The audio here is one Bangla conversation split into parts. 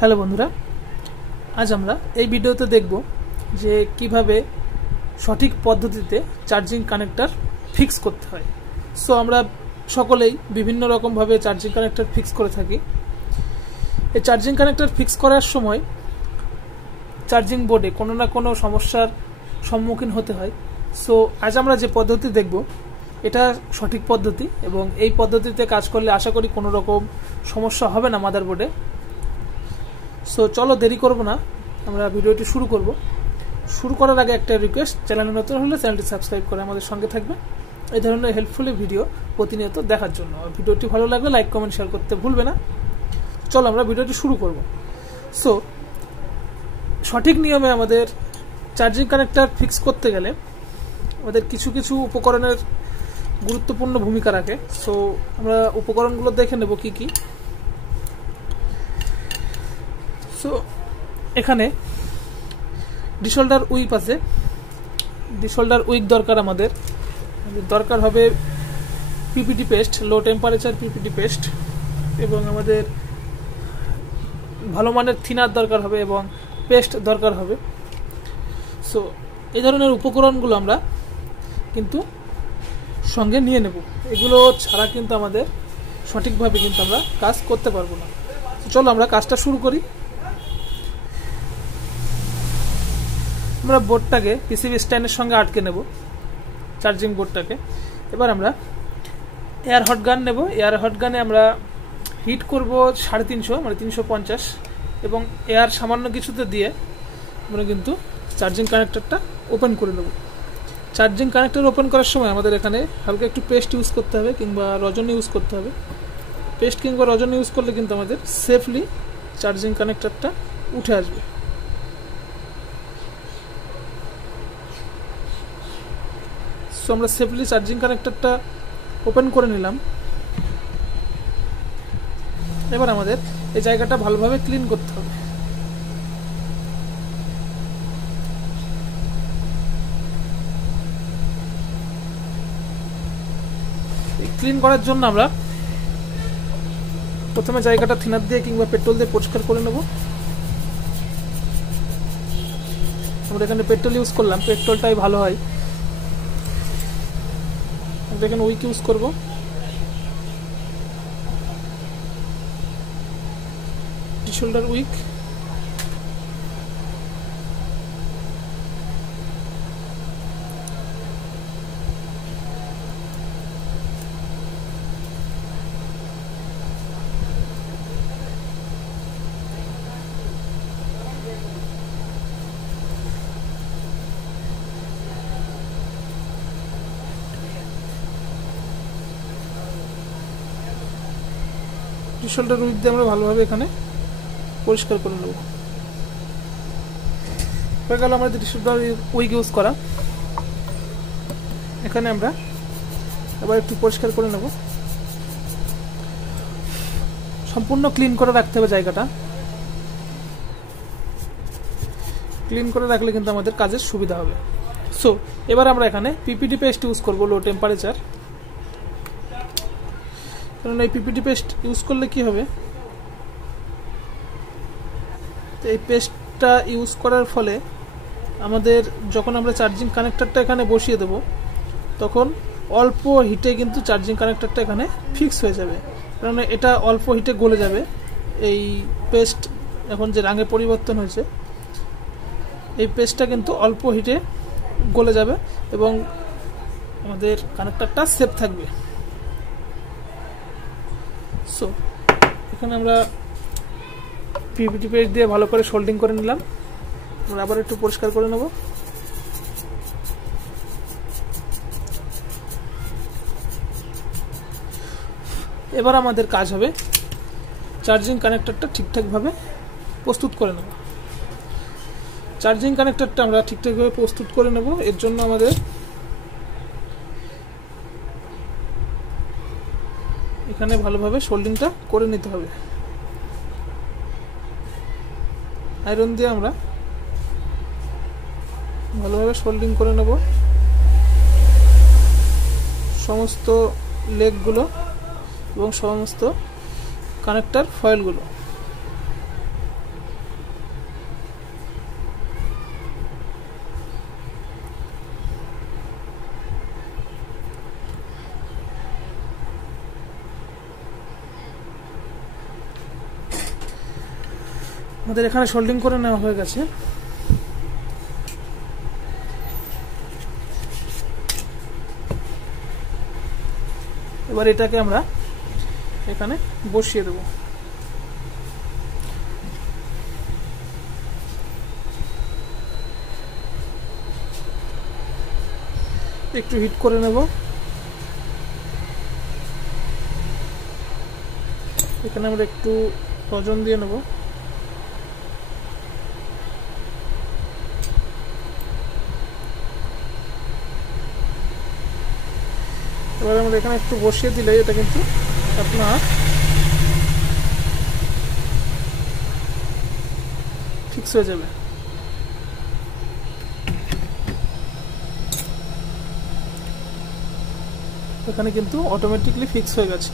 হ্যালো বন্ধুরা, আজ আমরা এই ভিডিওতে দেখব যে কিভাবে সঠিক পদ্ধতিতে চার্জিং কানেক্টর ফিক্স করতে হয়। সো আমরা সকলেই বিভিন্ন রকম ভাবে চার্জিং কানেক্টর ফিক্স করে থাকি। এই চার্জিং কানেক্টর ফিক্স করার সময় চার্জিং বোর্ডে কোনো না কোনো সমস্যার সম্মুখীন হতে হয়। সো আজ আমরা যে পদ্ধতি দেখব এটা সঠিক পদ্ধতি এবং এই পদ্ধতিতে কাজ করলে আশা করি কোনো রকম সমস্যা হবে না মাদারবোর্ডে। সো চলো দেরি করব না, আমরা ভিডিওটি শুরু করব। শুরু করার আগে একটা রিকোয়েস্ট, চ্যানেলে নতুন হলে চ্যানেলটি সাবস্ক্রাইব করে আমাদের সঙ্গে থাকবে এই ধরনের হেল্পফুল ভিডিও প্রতিনিয়ত দেখার জন্য। ভিডিওটি ভালো লাগলে লাইক কমেন্ট শেয়ার করতে ভুলবে না। চলো আমরা ভিডিওটি শুরু করব। সো সঠিক নিয়মে আমাদের চার্জিং কানেক্টর ফিক্স করতে গেলে আমাদের কিছু কিছু উপকরণের গুরুত্বপূর্ণ ভূমিকা রাখে। সো আমরা উপকরণগুলো দেখে নেব কি কি। সো এখানে ডিশোল্ডার উইক আছে, ডিশোল্ডার উইক দরকার। আমাদের দরকার হবে PPT paste, low temperature PPT paste, এবং আমাদের ভালো মানের থিনার দরকার হবে এবং পেস্ট দরকার হবে। সো এই ধরনের উপকরণগুলো আমরা কিন্তু সঙ্গে নিয়ে নেব। এগুলো ছাড়া কিন্তু আমাদের সঠিকভাবে কিন্তু আমরা কাজ করতে পারবো না। চলো আমরা কাজটা শুরু করি। আমরা বোর্ডটাকে পিসিবি স্ট্যান্ডের সঙ্গে আটকে নেব, চার্জিং বোর্ডটাকে। এবার আমরা এয়ার হট গান নেব। এয়ার হট গানে আমরা হিট করব 350 মানে 350 এবং এয়ার সামান্য কিছুতে দিয়ে আমরা কিন্তু চার্জিং কানেক্টরটা ওপেন করে নেব। চার্জিং কানেক্টর ওপেন করার সময় আমাদের এখানে হালকা একটু পেস্ট ইউজ করতে হবে কিংবা রজন ইউজ করতে হবে। পেস্ট কিংবা রজন ইউজ করলে কিন্তু আমাদের সেফলি চার্জিং কানেক্টরটা উঠে আসবে। সো আমরা সেফলি চার্জিং কানেক্টরটা ওপেন করে নিলাম। এবার আমাদের এই জায়গাটা ভালোভাবে ক্লিন করতে হবে। ক্লিন করার জন্য আমরা প্রথমে জায়গাটা থিনার দিয়ে কিংবা পেট্রোল দিয়ে পরিষ্কার করে নেব। আমরা এখানে পেট্রোল ইউজ করলাম, পেট্রোলটাই ভালো হয়। এখানে উইক ইউজ করব। ডিশোল্ডার উইক, ডিশোল্ডার উইক দিয়ে আমরা ভালোভাবে এখানে পরিষ্কার করে নেব। হয়ে গেল আমাদের ডিশোল্ডার উইক ইউজ করা। এখানে আমরা আবার একটু পরিষ্কার করে নেব। সম্পূর্ণ ক্লিন করে রাখতে হবে জায়গাটা। ক্লিন করে রাখলে কিন্তু আমাদের কাজের সুবিধা হবে। সো এবার আমরা এখানে পিপিটি পেস্ট ইউজ করব, লো টেম্পারেচার। কারণ এই পিপিটি পেস্ট ইউজ করলে কি হবে, তো এই পেস্টটা ইউজ করার ফলে আমাদের যখন আমরা চার্জিং কানেক্টরটা এখানে বসিয়ে দেব তখন অল্প হিটে কিন্তু চার্জিং কানেক্টরটা এখানে ফিক্স হয়ে যাবে। কারণ এটা অল্প হিটে গলে যাবে। এই পেস্ট এখন যে রঙে পরিবর্তন হয়েছে, এই পেস্টটা কিন্তু অল্প হিটে গলে যাবে এবং আমাদের কানেক্টরটা সেফ থাকবে। সো এখানে আমরা পিপিটি পেস্ট দিয়ে ভালো করে সোল্ডিং করে নিলাম। আমরা আবার একটু পরিষ্কার করে নেব। এবার আমাদের কাজ হবে চার্জিং কানেক্টরটা ঠিকঠাকভাবে প্রস্তুত করে নেব। চার্জিং কানেক্টরটা আমরা ঠিকঠাকভাবে প্রস্তুত করে নেব। এর জন্য আমাদের এখানে ভালোভাবে সোল্ডিংটা করে নিতে হবে। আয়রন দিয়ে আমরা ভালোভাবে সোল্ডিং করে নেব সমস্ত লেগগুলো এবং সমস্ত কানেক্টর ফয়েলগুলো। আমাদের এখানে সোল্ডিং করে নেওয়া হয়ে গেছে। এবার এটাকে আমরা এখানে বসিয়ে দেব। একটু হিট করে নেব। এখানে আমরা একটু রজন দিয়ে নেব। এবার আমরা এখানে একটু বসিয়ে দিলে এটা কিন্তু আপনার ফিক্স হয়ে যাবে। এখানে কিন্তু অটোমেটিকলি ফিক্স হয়ে গেছে।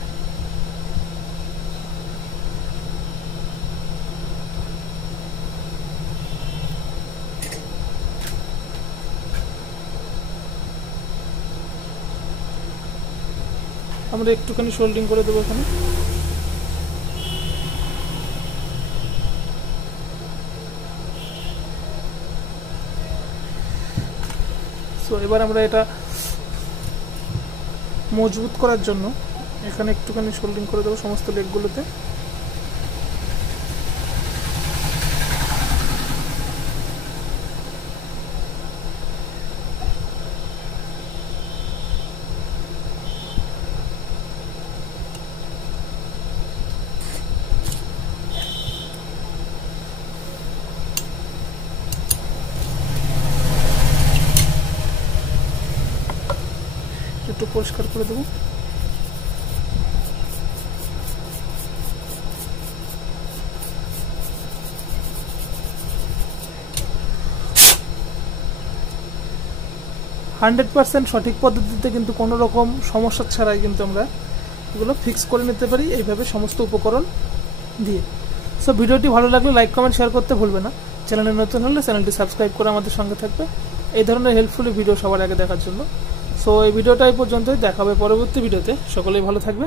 আমরা একটুখানি সোল্ডিং করে দেবো এখানে। সো এবার আমরা এটা মজবুত করার জন্য এখানে একটুখানি সোল্ডিং করে দেবো সমস্ত লেগগুলোতে। একটু পরিষ্কার করে দেবো। সঠিক পদ্ধতিতে কিন্তু কোনো রকম সমস্যা ছাড়াই কিন্তু আমরা এগুলো ফিক্স করে নিতে পারি এইভাবে সমস্ত উপকরণ দিয়ে। সো ভিডিওটি ভালো লাগলে লাইক কমেন্ট শেয়ার করতে ভুলবে না। চ্যানেলে নতুন হলে চ্যানেলটি সাবস্ক্রাইব করে আমাদের সঙ্গে থাকবে এই ধরনের হেল্পফুল ভিডিও সবার আগে দেখার জন্য। সো এই ভিডিওটা এই পর্যন্তই, দেখা হবে পরবর্তী ভিডিওতে। সকলেই ভালো থাকবে।